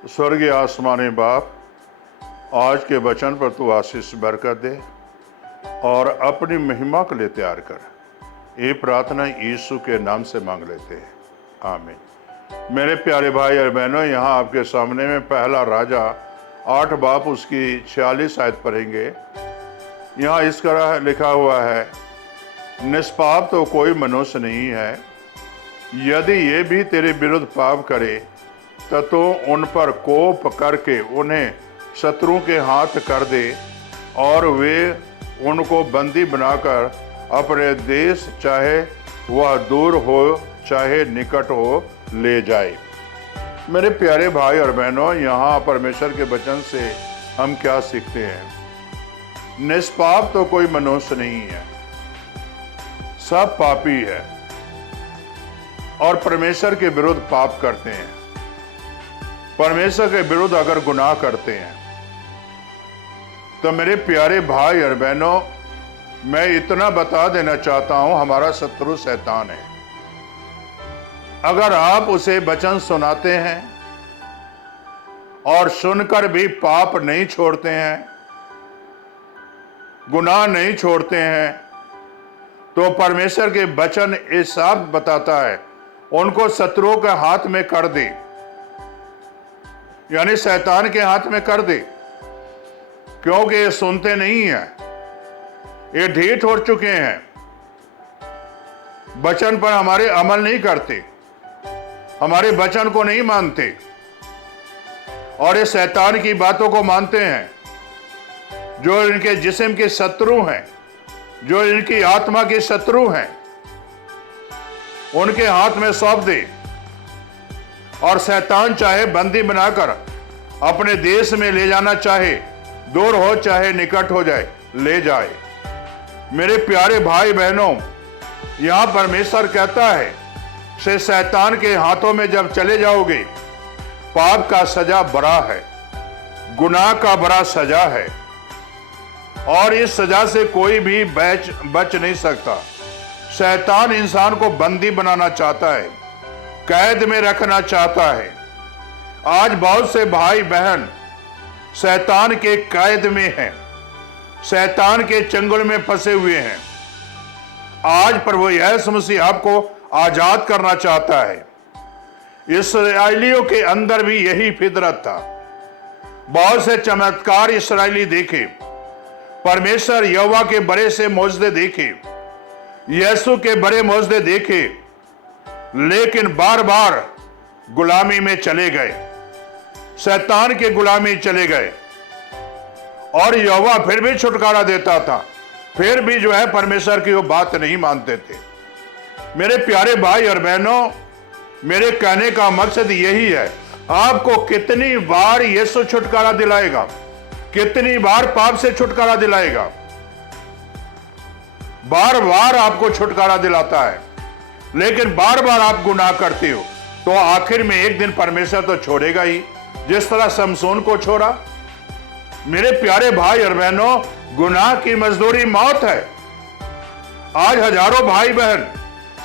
स्वर्गीय आसमानी बाप, आज के वचन पर तू आशीष बरकत दे और अपनी महिमा के लिए तैयार कर। ये प्रार्थना यीशु के नाम से मांग लेते हैं, आमीन। मेरे प्यारे भाई और बहनों, यहाँ आपके सामने में पहला राजा 8 बाप उसकी 46 आयत पढ़ेंगे। यहाँ इस तरह लिखा हुआ है, निष्पाप तो कोई मनुष्य नहीं है, यदि ये भी तेरे विरुद्ध पाप करे तो उन पर कोप करके उन्हें शत्रुओं के हाथ कर दे और वे उनको बंदी बनाकर अपने देश, चाहे वह दूर हो चाहे निकट हो, ले जाए। मेरे प्यारे भाई और बहनों, यहाँ परमेश्वर के वचन से हम क्या सीखते हैं? निष्पाप तो कोई मनुष्य नहीं है, सब पापी है और परमेश्वर के विरुद्ध पाप करते हैं। परमेश्वर के विरुद्ध अगर गुनाह करते हैं तो मेरे प्यारे भाई और बहनों, मैं इतना बता देना चाहता हूं, हमारा शत्रु शैतान है। अगर आप उसे वचन सुनाते हैं और सुनकर भी पाप नहीं छोड़ते हैं, गुनाह नहीं छोड़ते हैं, तो परमेश्वर के वचन ये साफ बताता है, उनको शत्रुओं के हाथ में कर दे, यानी शैतान के हाथ में कर दे, क्योंकि ये सुनते नहीं हैं, ये ढीठ हो चुके हैं, वचन पर हमारे अमल नहीं करते, हमारे वचन को नहीं मानते और ये शैतान की बातों को मानते हैं। जो इनके जिस्म के शत्रु हैं, जो इनकी आत्मा के शत्रु हैं, उनके हाथ में सौंप दे और शैतान चाहे बंदी बनाकर अपने देश में ले जाना चाहे, दूर हो चाहे निकट हो जाए, ले जाए। मेरे प्यारे भाई बहनों, यहां परमेश्वर कहता है, से शैतान के हाथों में जब चले जाओगे, पाप का सजा बड़ा है, गुनाह का बड़ा सजा है और इस सजा से कोई भी बच नहीं सकता। शैतान इंसान को बंदी बनाना चाहता है, कैद में रखना चाहता है। आज बहुत से भाई बहन शैतान के कैद में हैं, शैतान के चंगुल में फंसे हुए हैं। आज प्रभु यीशु मसीह आपको आजाद करना चाहता है। इस्राएलियों के अंदर भी यही फितरत था। बहुत से चमत्कार इस्राएली देखे, परमेश्वर यहोवा के बड़े से मौजदे देखे, यीशु के बड़े मौजदे देखे, लेकिन बार बार गुलामी में चले गए, शैतान के गुलामी चले गए और यहोवा फिर भी छुटकारा देता था, फिर भी जो है परमेश्वर की वो बात नहीं मानते थे। मेरे प्यारे भाई और बहनों, मेरे कहने का मकसद यही है, आपको कितनी बार यीशु छुटकारा दिलाएगा, कितनी बार पाप से छुटकारा दिलाएगा। बार बार आपको छुटकारा दिलाता है, लेकिन बार बार आप गुनाह करते हो, तो आखिर में एक दिन परमेश्वर तो छोड़ेगा ही, जिस तरह शमशोन को छोड़ा। मेरे प्यारे भाई और बहनों, गुनाह की मजदूरी मौत है। आज हजारों भाई बहन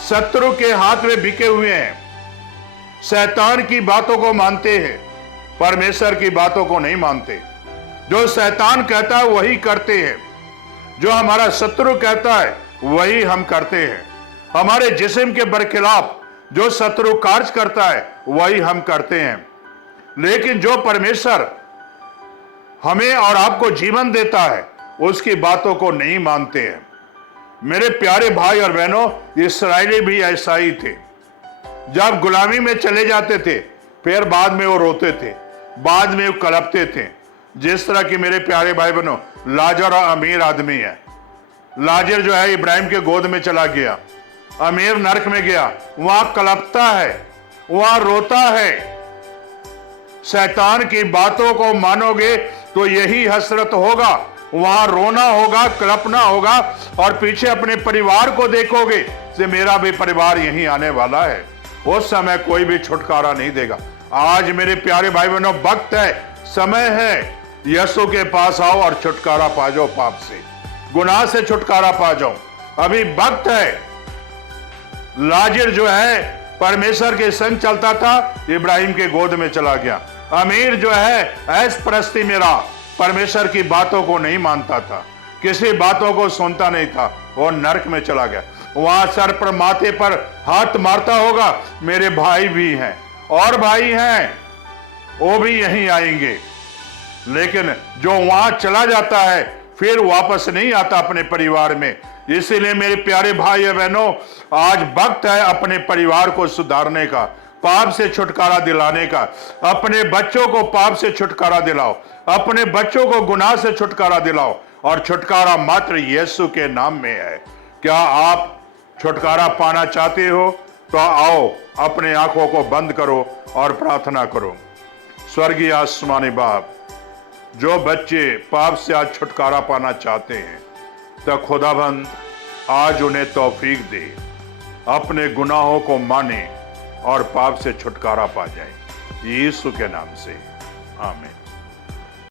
शत्रु के हाथ में बिके हुए हैं, शैतान की बातों को मानते हैं, परमेश्वर की बातों को नहीं मानते। जो शैतान कहता है वही करते हैं, जो हमारा शत्रु कहता है वही हम करते हैं। हमारे जिस्म के बरखिलाफ जो शत्रु कार्य करता है वही हम करते हैं। लेकिन जो परमेश्वर हमें और आपको जीवन देता है, उसकी बातों को नहीं मानते हैं। मेरे प्यारे भाई और बहनों, इस्राएली भी ऐसा ही थे। जब गुलामी में चले जाते थे, फिर बाद में वो रोते थे, बाद में वो कलपते थे। जिस तरह की मेरे प्यारे भाई बहनों, लाजर और अमीर आदमी है। लाजर जो है इब्राहिम के गोद में चला गया, अमीर नरक में गया, वहां कलपता है, वहां रोता है। शैतान की बातों को मानोगे तो यही हसरत होगा, वहां रोना होगा, कल्पना होगा और पीछे अपने परिवार को देखोगे कि मेरा भी परिवार यहीं आने वाला है। उस समय कोई भी छुटकारा नहीं देगा। आज मेरे प्यारे भाई बहनों, वक्त है, समय है, यीशु के पास आओ और छुटकारा पा जाओ, पाप से, गुनाह से छुटकारा पा जाओ। अभी वक्त है। लाजर जो है परमेश्वर के संग चलता था, इब्राहिम के गोद में चला गया। अमीर जो है ऐस परस्ती मेरा परमेश्वर की बातों को नहीं मानता था, किसी बातों को सुनता नहीं था, वो नरक में चला गया। वहां सर पर माथे पर हाथ मारता होगा, मेरे भाई भी हैं और भाई हैं, वो भी यहीं आएंगे। लेकिन जो वहां चला जाता है फिर वापस नहीं आता अपने परिवार में। इसीलिए मेरे प्यारे भाई और बहनों, आज वक्त है अपने परिवार को सुधारने का, पाप से छुटकारा दिलाने का। अपने बच्चों को पाप से छुटकारा दिलाओ, अपने बच्चों को गुनाह से छुटकारा दिलाओ, और छुटकारा मात्र यीशु के नाम में है। क्या आप छुटकारा पाना चाहते हो? तो आओ, अपने आंखों को बंद करो और प्रार्थना करो। स्वर्गीय आसमानी बाप, जो बच्चे पाप से आज छुटकारा पाना चाहते हैं, तो खुदाबंद आज उन्हें तौफीक दे, अपने गुनाहों को माने और पाप से छुटकारा पा जाए। यीशु के नाम से आमीन।